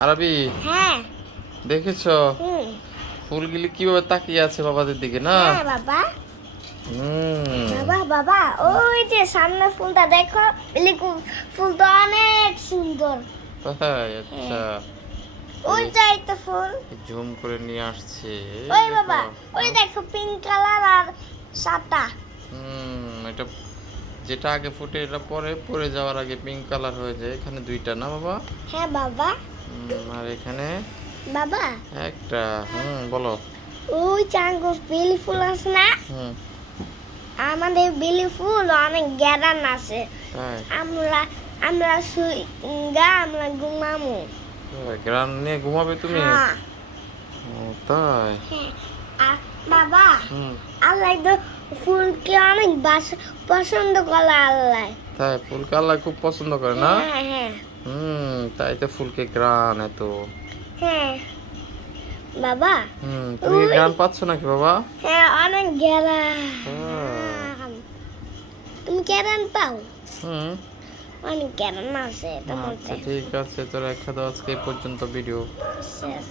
আরবি হ্যাঁ দেখেছো হুম ফুলগুলি কিভাবে তাকিয়ে আছে বাবাদের দিকে না? হ্যাঁ বাবা হুম বাবা বাবা ওই যে সামনে ফুলটা দেখো ফুলটা অনেক সুন্দর। তাই আচ্ছা ওইটাই তো ফুল। জুম করে নিয়ে আসছে এই ওই দেখো। বাবা ওই দেখো পিঙ্ক কালার আর সাদা। এটা যেটা আগে ফুটে এটা পরে পড়ে যাওয়ার আগে পিঙ্ক কালার হয়ে যায়। এখানে দুইটা না বাবা? হ্যাঁ বাবা আর এখানে বাবা একটা। বলো। ওই চাঙ্গু বেলি ফুল আছে না, হুম আমাদের বেলি ফুল অনেক গ্যারান আছে। তাই আমরা আমরা আমরা ঘুমামু। গ্রাম নিয়ে ঘুমাবে তুমি? হ্যাঁ ও তাই। হ্যাঁ আর বাবা হুম আল্লাহ তো ফুলকে অনেক পছন্দ করে আল্লাহ। তাই ফুলকে আল্লাহ খুব পছন্দ করে না? হ্যাঁ হ্যাঁ তাই তো ফুলকে গ্রান এত। হ্যাঁ বাবা তুমি কি ওই- গ্রান পাচ্ছ নাকি বাবা? হ্যাঁ অনেক গ্যারান। হ্যাঁ। তুমি গ্যারান পাও? হুম অনেক গ্যারান আছে তোমার আচ্ছা ঠিক আছে, তোরা আজকে এই পর্যন্ত ভিডিও। শেষ।